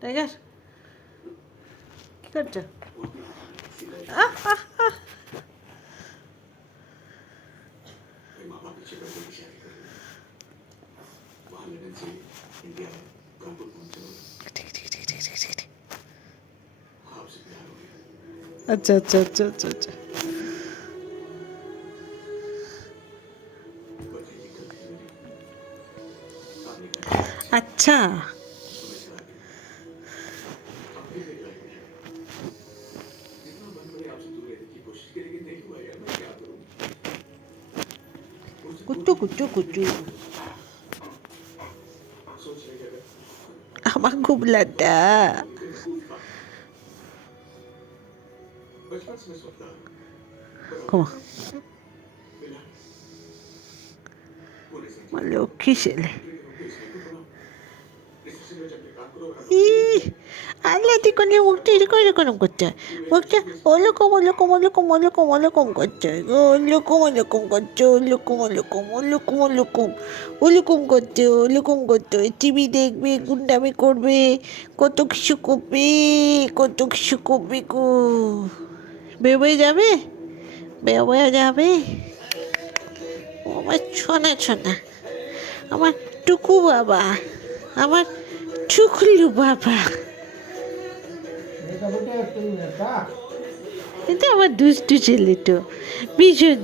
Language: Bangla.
টাইগার কি করছো? আচ্ছা আচ্ছা আচ্ছা আচ্ছা আচ্ছা আচ্ছা কুট্টু কুট্টু কুট্টু আমার খুব লাড্ডা ঘুমা আমার লক্ষ্মী ছেলে আল্লাহ দিকনে মুখটা এরকম এরকম করছে মুখটা ওরকম ওরকম ওরকম ওরকম ওরকম করছে ওরকম ওরকম করছে ওরকম ওরকম ওরকম ওরকম ওরকম করছে ওরকম করছে টিভি দেখবে গুন্ডামি করবে কত কিছু করবে গো বেরোবে যাবে ও আমার ছোনা ছোনা আমার টুকু বাবা আমার টুকলু বাবা এটা আমার দুষ্টু ছেলে তো ভীষণ